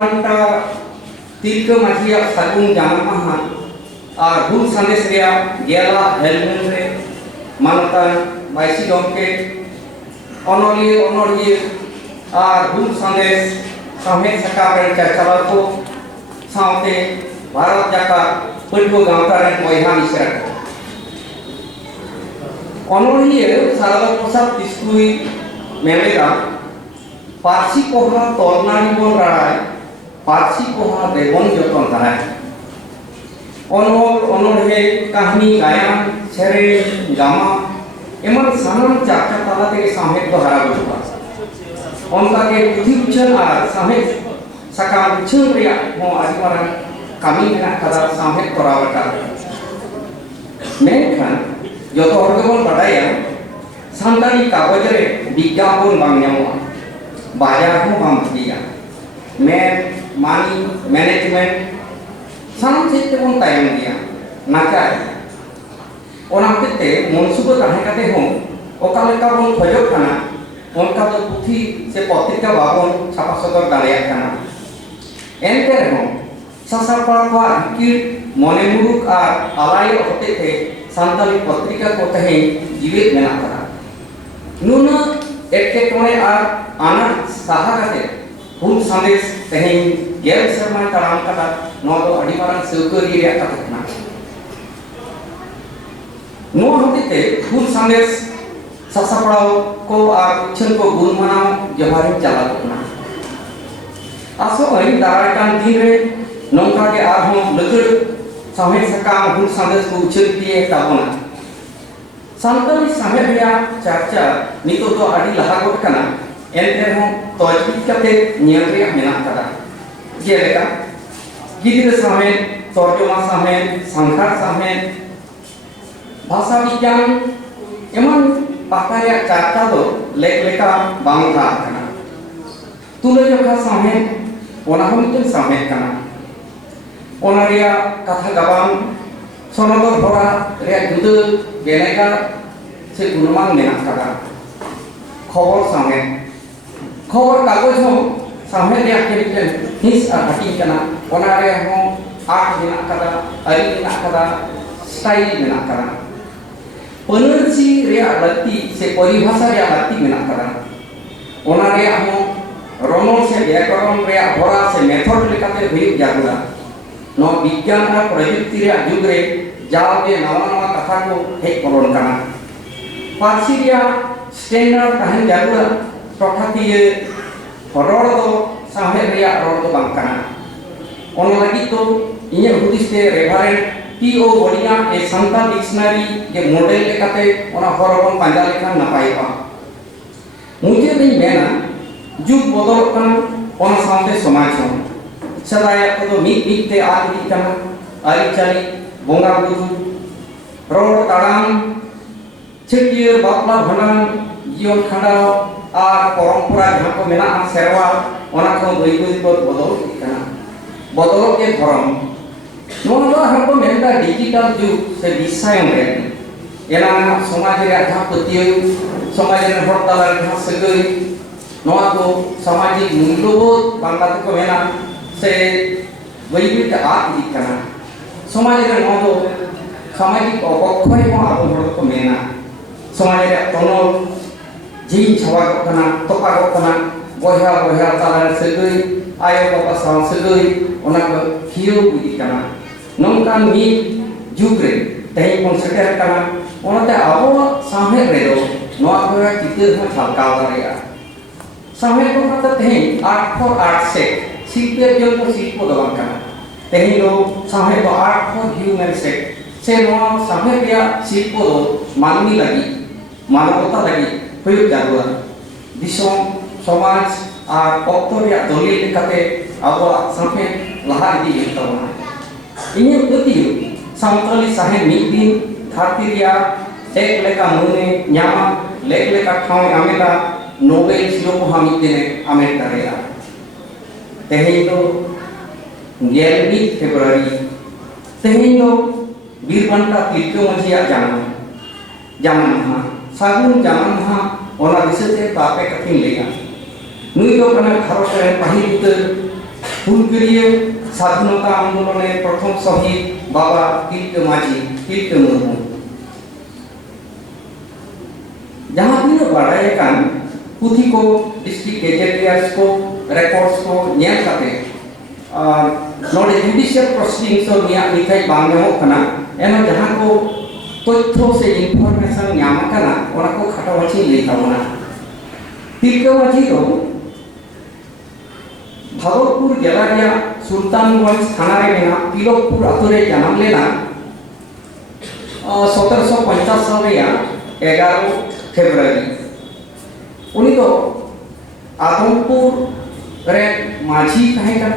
तिलक माझिया सागुन जाना माहा और हुल संदेश रिया गेला हेलमेट रे मानता बाइसी गमके अनोलिए और हुल संदेश समेत सकाम रे चर्चा को सावते भारत जाका पटको गांवता रे बयहा मिश्रा अनोलिए सारदा प्रसाद किस्कुई मेमेरा पारसी कोहा तोरनानी बोल रहा है पारसी कोहा देवन जतन करा अनोहे कहानी गायन सेरे गामा एमन सानम चाचा ताला ते साहेब तो हरा बुआ उनका के बुद्धि उछल और साहेब सकाम उछल रिया हो आदिवारा कमी मेना कदा साहेब तोरावटा मेनखान जो तो हरगबन बडाया सानतानी कागज रे विज्ञापन बांग ᱧᱟᱢᱚᱜᱼᱟ बाजार को हम दिया मैं मानी मैनेजमेंट साम से ते बन तायम दिया नाचाय ओना केते मनसुब ताहे काते हो ओका लेका बन खजक खाना उनका तो पुथी से पत्रिका बाबन छापा सदर दाड़िया खाना एनते हो सासापा को कि मने मुरुक और आलाय होते थे सांताली पत्रिका को तहे जीवित मेना करा नुना एटकेटोने और आना साहा काते हुल संदेश तहें गेल शर्मा तराम कदा नो दो अडिमारन सौकरी रे कथना नो होते हुल संदेश ससापड़ाव को और उछन को गुण मनाव जवारी चला कथना आसो अई दाराकान दिन रे नोंका के आरहों लकड़ साहे सकाम हुल संदेश को उछल दिए ताबना सानताली साहेब रिया चर्चा नितो तो अड़ी लहा गोट कना एनते हो तोजबी कते नियम रिया मेना करा जेलेका गिदिर साहेब तर्जुमा साहेब संखार साहेब भाषा विज्ञान एमन पाकारिया चर्चा दो लेक लेका बांग था कना तुले जोखा साहेब ओना हो मिटन साहेब कना ओना रिया कथा गबान सोनोदर भरा रे जुद बेनेगा से गुणमान मेना करा खबर सामे खबर कागज हो सामे रे के हिस आ हटी कना ओना रे हो आठ मेना करा अरि मेना करा स्टाइल मेना करा पनरसी रे लत्ती से परिभाषा रे लत्ती मेना करा ओना रे हो रोनो से व्याकरण रे भरा से मेथड लेकाते हुई जागुला नो विज्ञान और प्रयुक्ति रे जुग रे जाओगे नवा नवा कथा को हेक बोलन कना पारसी रिया स्टैंडर्ड तहन जागुला प्रथातीय रोड दो साहेब रिया रोड दो बांग कना ओन लगी तो इने हुदिस ते रेफरेंट पीओ बडिया ए संता डिक्शनरी के मॉडल लेकाते ओना हरबन पांजा लेखा नपाय पा मुझे नहीं मेना जुग बदल कना ओना साथे समाज हो सदाय को मीत मीत ते आदि कना आरी चली बोंगा बुरु रोड ताड़ाम छिटियर बापला भनान जीवन खंडाव और परंपरा जहां को मेना सेरवा ओना को दुई दुई को बदल कना बदल के धर्म नोनो हम को मेनदा डिजिटल जुग से विषय में एना समाज रे जहां पतियो समाज रे हर ताला जहां सगई नोआ को सामाजिक मूल्यबोध बांगा को मेना से वैविध आदि कना समाज रे नोदो सामाजिक अवक्षय को आबो हर को मेना समाज रे तनो जीन छवा को कना तोपा को कना बया बया ताला सगई आयो बाबा साव सगई ओना को खियो बुदी कना नोंका मी जुग रे तही कोन सेटर कना ओनाते आबो साहे रे दो नोआ को चित्र में छलका दरिया साहे को कता तही आर्ट फॉर आर्ट से शिल्पे जन को शिल्प दबान कना तही लो साहे को आर्ट फॉर ह्यूमन से नोआ साहे रिया शिल्प दो मानवी लगी मानवता लगी हुई जागुआ दिसोम समाज और ऑक्टोरिया दलिल लेकाते आबो साहे लहा इदी तबना इने गति सामतली साहे मिद दिन धरती रिया एक लेका मुने न्यामा लेक लेका ठाव आमेला नोबेल सिरो को हम इतने आमेट करेला तही तो 11 फरवरी तही तो बीरबंटा तिलक मझिया जाना सागुन जाना ओना दिसते बापे कथिन लेगा नुई तो कना भारत रे पहिल उतर হুলগিরিয়ে স্বাধীনতা আন্দোলনের প্রথম শহীদ বাবা তিলকা মাঝি তিলকা মুর্মু जहाँ भी बाढ़ाई कान पुथी को डिस्ट्रिक्ट गेजेटियर्स को रिकॉर्ड्स को नियम करते नोडे जुडिशियल प्रोसीडिंग्स तो निकाय बांग्लाओं कना एमा जहाँ को तथ्यों से इंफॉर्मेशन न्याम कना उन्हें को खटावची लेता होना तिलका माझी तो भागलपुर जिला रिया सुल्तानगंज थाना रे मेना तिलकपुर अतुरे जन्म लेना 1750 साल रिया 11 फेब्रुआरी उनी तो आदमपुर रे माझी कहे कन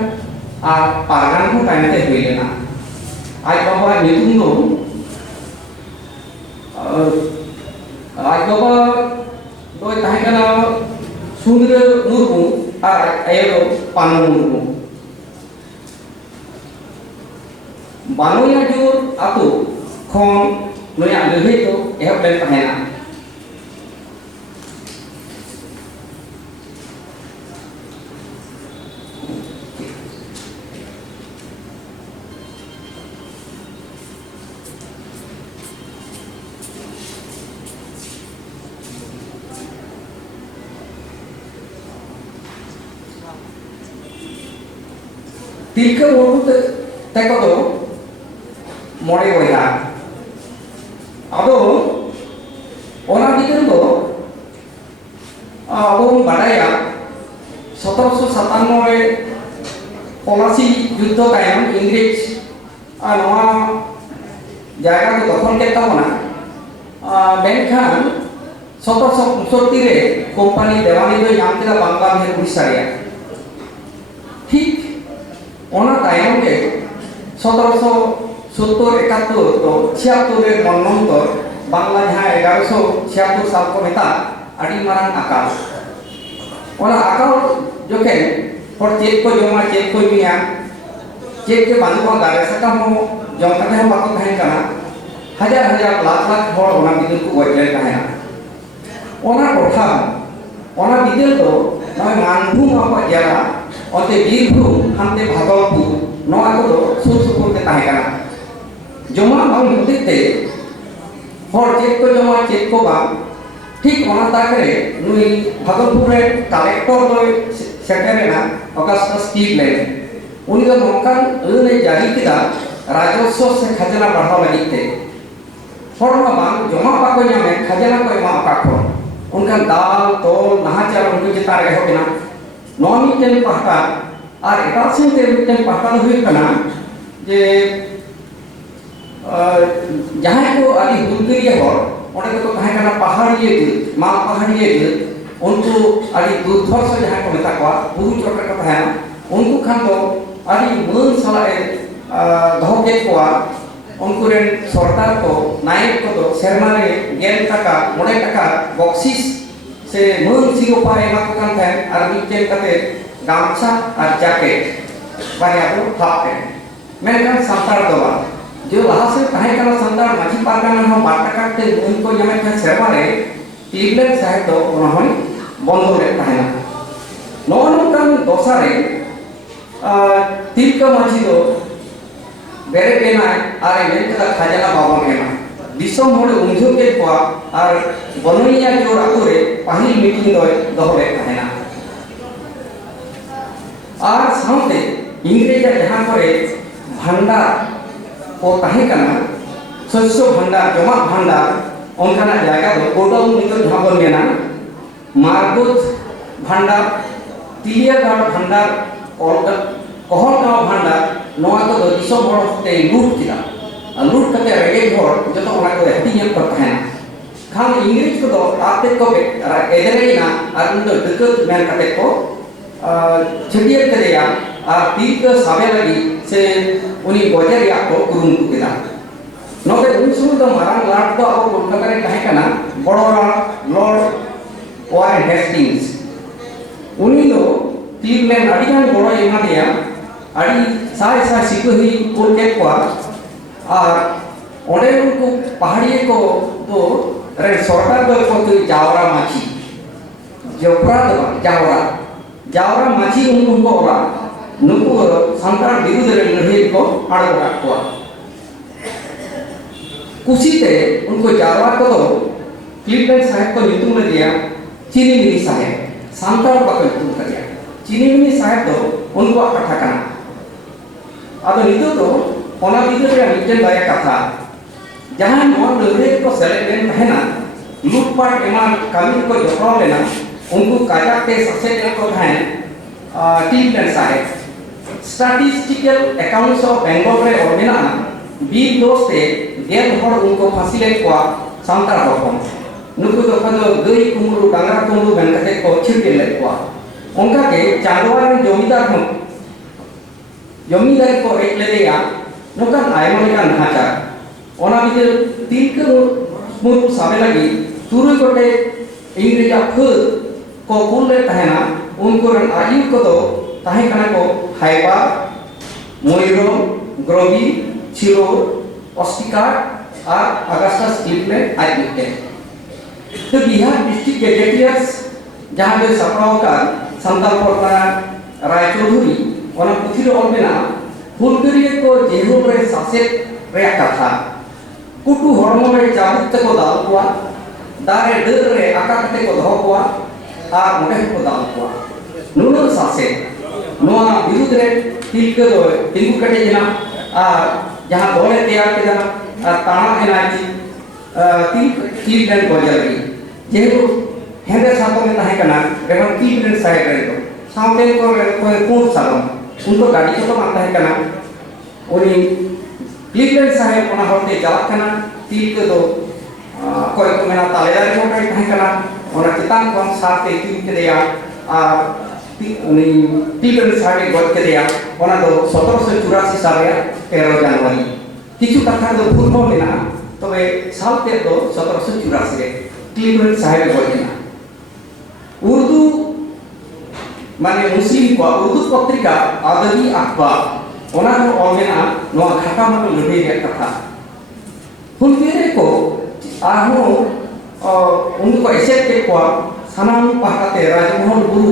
आ पारगान को तायनते हुई लेना आज बाबा नितुम दो आज बाबा तो कहे कन सुंदर मुर्मू आ आयो पानु मुर्मू बानोया जोर आतो खन नया लहै तो एहब लेन कहेना तिलका मुर्मू तक तो मोड़े बया अब ओना बितर दो अब बाडाया 1797 रे पलासी युद्ध तायम इंग्रेज नवा जायगा को दखल केता बना मेनखान 1765 रे कंपनी देवानी दो नाम केला बांग्ला में उड़ीसा रे ठीक ओना तायम के 1770-71 तो 76 रे मनमंतर बांग्ला जहां 1176 साल को मेता अड़ी मारान आकाल ओना आकाल जोके और चेक को जमा चेक को मिया चेक के बांधु को दारे सका हो जम कते हम बाको कहेन कना हजार हजार लाख लाख होड़ ओना बिदुल को गजले कहेना ओना कोठा ओना बिदुल तो नय मानभूम आपा जरा ओते बीरभूम हांते भागलपुर नवा को सुर सुपुर के ताहे कना जमा बांग होते होड़ चेक को जमा चेक को बा ठीक ओना ताकरे नुई भागलपुर रे कलेक्टर दो सेक्रेटरीना ऑगस्टस स्टीगलेन उनी दो नोकान अने जारी किदा राजस्व से खजाना बढ़ाव लगिते होड़ मा बांग जमा पाको न्यामे खजाना को एमा पाको उनका दाल तोल नहाचार उनके चितार रहे होना नॉमी टेन पहटा और एटासिन ते टेन पहटा दो हुई कना जे जहां को आदि हुलगिरिया होड़ ओने को कहे कना पहाड़िए मा पहाड़िए उनको आदि दुर्धर्ष जहां को मेता को बुरु चोटर को है उनको खान तो आदि मन सला दहो के को उनको रे सरकार को नायक को तो शर्मा रे 10 टका 9 टका बक्सिस से मन सिरोपा एमा को कान थे और मिटेन कते गामछा और जैकेट बाया को थापे मेनखान संतार दोबा जो लहा से कहे कना संतार माझी पारगाना हो बाटका ते उनको यमे का शर्मा रे टीबलेट साहेब तो ओना होय बंधो रे कहेना नोनो कान दोसारे तिलका माझी तो बेरे केना आरे मेनका खजाना बाबा केना दिसम होड़े उंझो के को और बनोइया जोर आतुरे पहिल मीटिंग दोय दोहरे कहेना और सामने इंग्रेज जहां करे भंडार को ताहे कना शस्य भंडार जमा भंडार ओनकाना जायगा दो गोडाउन नितो जहां बन मेना मारगुत भंडार तिलियागाड़ भंडार और कहलगांव भंडार नोआ को दिसम होड़ ते लूट किदा लूट कते रेगे होड़ जतो ओना को हटियन को ताहेना खान इंग्रेज को दो आते को एदरेना और उन दो दकत मेन कते को छटियर करेया और तिलका साबे लगी से उनी गजरिया को कुरुम किदा नोते उन सुनु दो मारांग लाट तो अब कोलकाता रे कहे कना बड़ोरा लॉर्ड वारेन हेस्टिंग्स उनी दो तीन में अड़ियान बड़ो एमा दिया अड़ी साय साय सिकुही कोल के को और ओडे उनको पहाड़िए को तो रे सरकार दो को जावरा माछी जोपरा दो जावरा जावरा माछी उनको ओरा नुकु सांतार बिरुद्ध रे लड़ाई को आड़ो रखवा कुसीते उनको जारवा को तो क्लिफ्टन साहब को नितुम ले दिया चीनी मिनी साहब सांतार को नितुम कर दिया चीनी मिनी साहब तो उनको अटकाना अब नितु तो ओना बिरुद्ध रे मिटन बाया कथा जहां नॉन लड़ाई को सेलेब्रेट है ना लूटपाट एमान कमी को जोड़ो लेना उनको कायदा के ससेट को है क्लिफ्टन साहब स्टैटिस्टिकल अकाउंट्स ऑफ बेंगल रे ओरमेना बीर दोस्ते गेल हर उनको फासिले को सांतार बकम नुकु तो खदो गई कुमरू डांगरा कुमरू बेनकते को छिटे ले को उनका के चांदवार जमीदार को एक ले दिया नुका आयमा लेका नाचा ओना बिदे तीन को मुरु साबे लगी तुरु कोटे इंग्रेजा खुद को कुल ले तहना उनको रन आयु को तो ताहे कना को हाइबा मोइरो ग्रोवी चिरो ऑस्टिकार और अगस्टस क्लिफ्टन आई लिखते तो बिहार डिस्ट्रिक्ट गेजेटियर्स जहां पे सपराव का संताल परगना राय चौधरी ओना पुथिर ओलमेना हुलगरिए को जेहू रे सासेत रे कथा कुटु हरमो रे चाबुक ते को दाल कुआ दारे डर रे आका कते को दहो कुआ आ मोडे को दाल कुआ नुनो सासेत नोआ विरुद्ध रे तिलक दो तिंगु कटे जना आ जहां दोले तैयार के जना ताना एनाची क्लिफ्टन गोजरी जेहु हेंदे सातो में ताहे कना एवं क्लिफ्टन साइड रे तो सामने को कोन सालम उनको गाड़ी को तो मानता है कना उनी क्लिफ्टन साहेब ओना होते चला कना तिलक दो कोई को मेना तालेदार को ताहे कना ओना चितान कोन साथे तिल के दिया आ उनी क्लिफ्टन साहेब गोज के दिया ओना दो 1784 साल रे 13 जनवरी किछु कथा दो भूल लेना तबे साल ते दो 1784 रे क्लिफ्टन साहेब गोजना उर्दू माने मुस्लिम को उर्दू पत्रिका आदमी अखबार ओना को ओमेना नो खाता मन लड़े रे कथा हुनके को आहो उनको ऐसे के को सनाम पहाते राजमोहन गुरु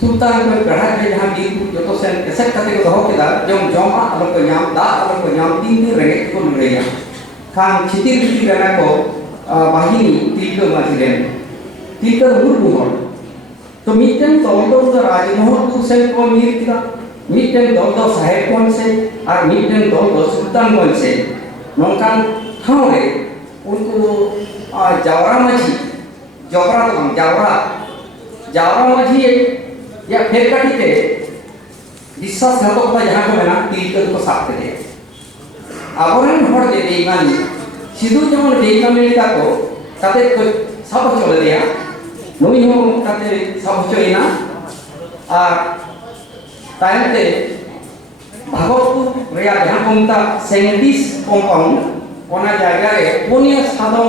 सुल्तान को गढ़ा के जहां दी जो तो सेन ऐसे कते को दहो केदा जम जमा अलग को नाम दा अलग को नाम तीन दिन रहे को लड़ेया खान छितिर बिति रहना को बाहिनी तिलक माथिलेन तिलक मुरमु हर तो मिटन दल राजमोहन गुरु से को मीर किदा मिटन दल साहेब कोन से और मिटन दल सुल्तान कोन से नोकान ठावे उनको जावरा माझी जबरा तो जावरा माझी या फेर काटिते विश्वास घातकता जहां को मेना तिलक को साथ दे आबरन हर जे बेईमानी सिधु जमन बेईमानी लेका को ताते को सब चले दिया नई हो ताते सब चलेना आ तायते भागवतपुर रेया जहां कोमता सेंडिस कंपाउंड ओना जायगा रे पोनिया सादम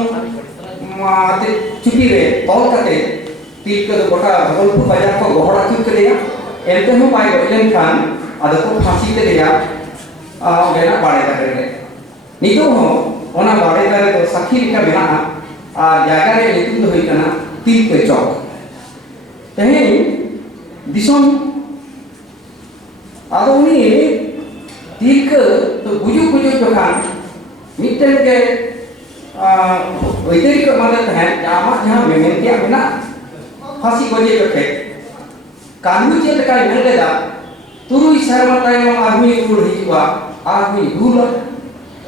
माते चुपी रे तौल काते तिलक दो गोटा भागलपुर बाजार को गहरा चुप के दिया एते हो पाई गलेन खान आदो को फांसी के दिया बेना बाड़े दारे रे नितो हो ओना बाड़े दारे तो साखी लिका बेना आ जायगा रे नितुम दो होइकना तिलक चौक तहे दिसम आदो उनी तिलक तो गुजु जोखान मिटन के वैतरी को मदद है जामा जहां मेमेंटिया मेना फांसी गजे जोखे कानू चेत का नलेदा तुरुई शर्मा तायम आदमी उड़ हिजुआ आदमी भूल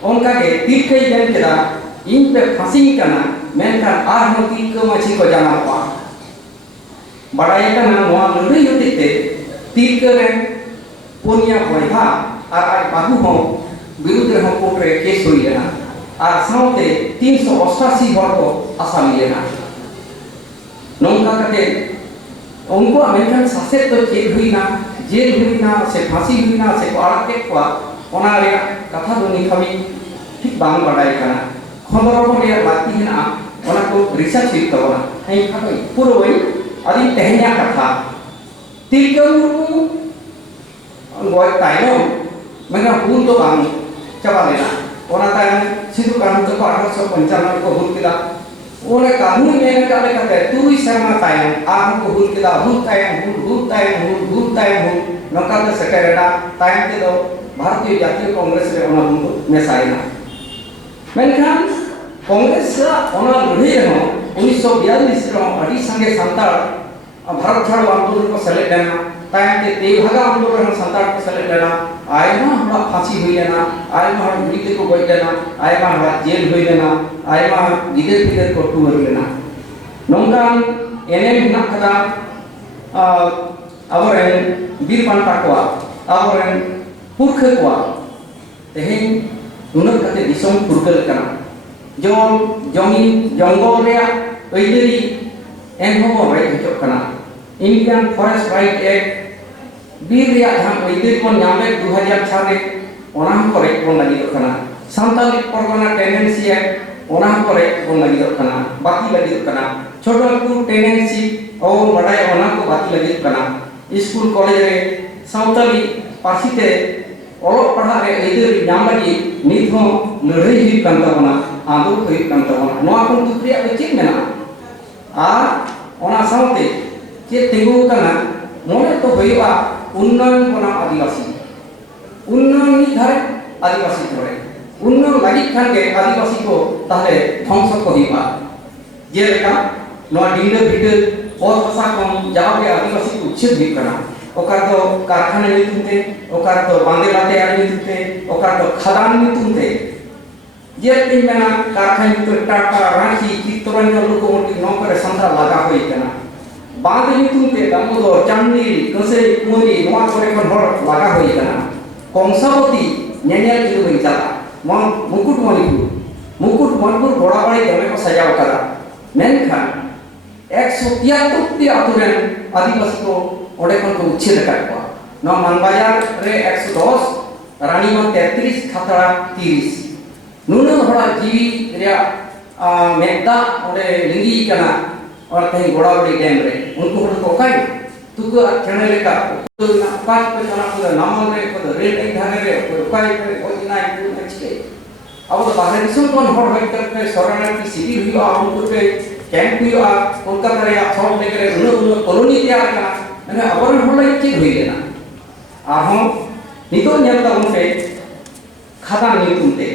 उनका के तिलक जन केदा इन पे फांसी कना मेनका आर हो तिलक माछी को जाना पा बड़ाई कना नोआ लड़ई होते तिलक रे पोनिया बयहा आर बाहु हो विरुद्ध हो कोर्ट रे केस हुई लेना और साउते 388 हर को आसामी लेना नौका कते उनको अमेरिकन शासक तो जेल हुई ना से फांसी हुई ना से आड़ के को ओना रे कथा दो निखामी ठीक बांग बड़ाई कना खबर को रे लाती है ना ओना को रिसर्च हित तबना हई खाई पूरो वही अदि तेहनिया कथा तिलकमु गोय तायनो मेना भूल तो बांग चबा लेना ओना तायन सिधु कानून को 1895 को भूल किदा Oleh kamu yang kata turi sama tayang, aku hul kita hul tayang, nongkar sekarang tayang itu Bharatiya Jatiya Kongres re ona buntu mesaina. Menkan Kongres ona luri ho 1942 ro adi sange santar Bharat छाड़ो आंदोलन को select लेना तायम ते तेभागा आंदोलन संतार को select लेना आयमा हड़ा फांसी हुई लेना आयमा हड़ा मृत्यु को गोई लेना आयमा हड़ा जेल हुई लेना आयमा गिदर गिदर को टूर लेना नोंगान एनएम हिना कदा अवरेन वीर पांटा को अवरेन पुरख को तेहें नुनक कते दिसोम पुरगल कना जमी जंगल रे अइदेरी एनहोमो राइट हिजो कना इंडियन फॉरेस्ट राइट एक्ट बीर रिया जहां अइदेरी को नामे 2006 रे ओना को रे को लगी कना सांताली परगना टेनेंसी एक्ट ओना को रे को लगी कना बाकी लगी कना छोटो टेनेंसी और बड़ाई ओना को बाकी लगी कना स्कूल कॉलेज रे सांताली पासिते ओलो पढ़ा रे अइदेरी नाम लगी निथो लड़ाई हुई कांता बना आंदोलन हुई कांता बना नोआ को दुखरिया चेक मेना और ओना साउते चे तेगु कना मोने तो होइबा उन्नयन बनाम आदिवासी उन्नयन नि धारे आदिवासी थोड़े उन्नयन लागि खान के आदिवासी को ताहले ध्वंस को होइबा जे लेका नोआ डिंडे भिडे और भाषा कम जहां पे आदिवासी को उच्छेद भी कना ओकार तो कारखाना नितुते ओकार तो बांदे लाते आ नितुते ओकार तो खदान नितुते जे तीन मेना कारखाना तो टाटा रांची चित्तौड़गढ़ लोग उनकी नौकर संधा लगा हुई कना बांध नितुते दामोदर चांदी कसे कुमरी नोआ करे खन हर लगा हुई कना कंसावती नेनेल किलो बई चला मुकुटमणिपुर गोड़ाबाड़ी दमे को सजाव करा मेनखान 173 टी आतुरेन आदिवासी को ओडे खन को उच्छेद करवा नौ मानबाजार रे 110 रानीमा 33 खतरा 30 नुनु हड़ा जीवी रे मेदा ओडे लिंगी कना और कहीं गोड़ाबाड़ी डैम रे उनको हड़ को काई तुको चने लेका तो ना पांच पे चना को नामल रे को रेट एक धागे रे को काई पे को इना को नचके अब तो बाहर दिसम कोन हड़ होय करके शरणार्थी शिविर हुआ उनको पे कैंप हुआ कोलकाता रे सॉल्ट लेके उनो कॉलोनी तैयार करा माने अबरन हड़ चेक हुई लेना आहो नितो नेता उनके खाता नितुते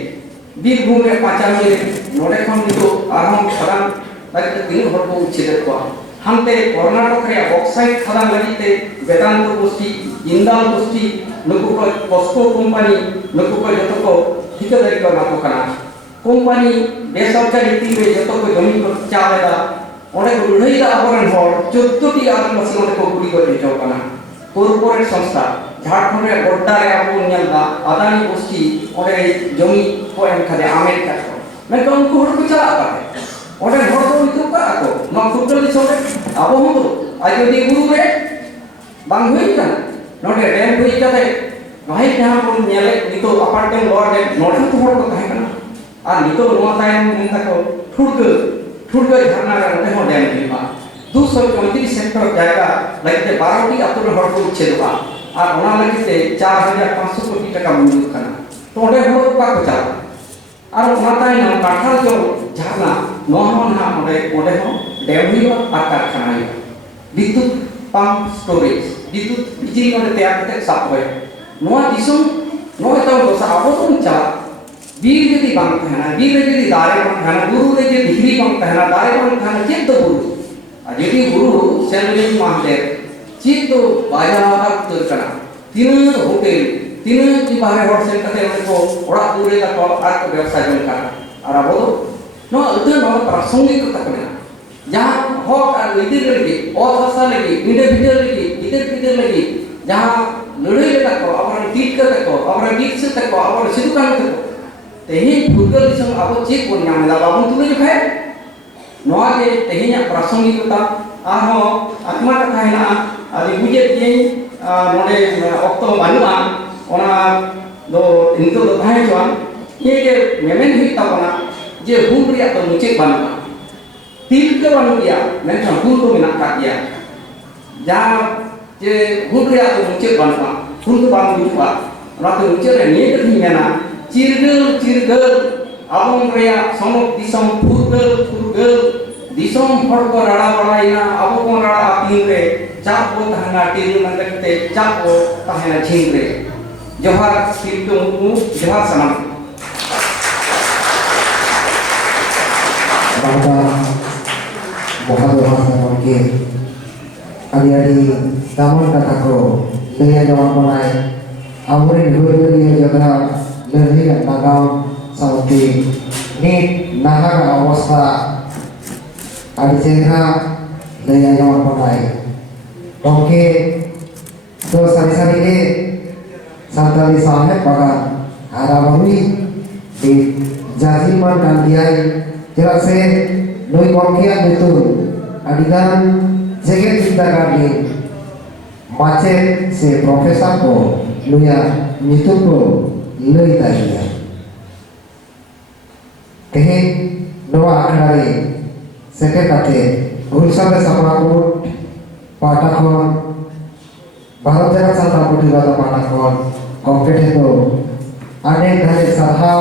बीरभूम रे पाचामी रे नोडे खन नितो आरहम खदान लगे तीन हड़ को उच्छेद को हमते कर्नाटक रे बक्साइट खदान लगिते वेदांत गोष्ठी इंदाल गोष्ठी नुकु को कॉस्को कंपनी नुकु को जतो को ठिकादारी को नाको कना कंपनी बेसरकारी ती रे जतो को जमीन को चालेदा ओडे को लड़ाईदा अबरन हड़ 14 टी आदिवासी ओडे को गुड़ी को देचो कना कॉर्पोरेट संस्था झारखंड रे गोड्डा रे अब नेलदा अदानी गोष्ठी ओडे जमी को एम खादे अमेरिका को मैं तो उनको हड़ को चला पाते ओडे हड़ को नितो का को न फुटल दिसोडे अब हम तो आजोदी गुरु रे बांग हुई का नोडे डैम हुई काते भाई जहां को नेले नितो अपार्टमेंट लोड रे नोडे तो हड़ को ताहे कना आ नितो नोआ तायम निता को ठुड़ग झरना रे ओडे हो डैम हुईबा 234 हेक्टर जायगा लगते 12 टी अतुर हड़ को उच्छेदवा और ओना लगते 4500 कोटी टाका मंजूर कना तो ओडे हड़ को का चला और ओना तायम काठा जो झरना नोहन ना ओडे हो डैम हुईबा और कारखाना हुईबा विद्युत पंप स्टोरेज विद्युत बिजली ओडे तैयार करते साफ होय नोआ दिसम नोए तो दोसा अब तो चला बीर यदि बांग कहना बीर यदि दारे बांग कहना गुरु रे जे डिग्री बांग कहना दारे बांग कहना चेक तो गुरु यदि गुरु सेनलिंग महादेव चेक तो बाजार तो कना तीन होटल तीन की बाहर हॉट सेल कते को ओड़ा दूरे का तो आर को व्यवसाय बन करा और अब नो अदे नो प्रासंगिक तकना जहां हक और विधि लगी और भाषा लगी इंडिविजुअल लगी इधर लगी जहां लड़ाई लगा को और टीट करते को और टीट से तक को और सिद्धू कान तक तेही फुटबॉल दिसम अब चेक को नामदा बाबू तुले जो है नोआ के तेहिया प्रासंगिकता आहो आत्मा कथा हेना आदि बुझे के नोडे ऑक्टो बानुआ ओना दो इनको दो थाहे जोन ये के मेमेन हुई ताबना जे हुन रिया तो मुचे बानुआ तीन के बानुया मेनखा हुन तो मिना का दिया जा जे हुन रिया तो मुचे बानुआ हुन तो बानु जुवा ओना तो मुचे रे ने के मेना चिरगल abong reya somok disam furgal disam hor ko rara baraina abo ko rara apin re chap ko tahana tiru nandakte chap ko tahana ching re johar siltu mu johar saman Bapak Muhammad Mungkin Adi-adi taman kataku dengan jaman konai amurin huri jaga lerhi nagam sauti ni nahaga awasta adi cengha dengan jaman konai oke to sari-sari ini santali sahib bagan arabami di jaziman dan diai jelas se noi korkian betul adigan जेगेत विद्यागार नि माचेत से professor को लुया नितुम को लई दाइया कहे नवा आखड़ा रे सेटे काते उड़ीसा में समाकोट पाटाखोन भारत जगत संस्था पुटिवादा पाटाखोन कॉम्पिटेट तो अनेक घने सहा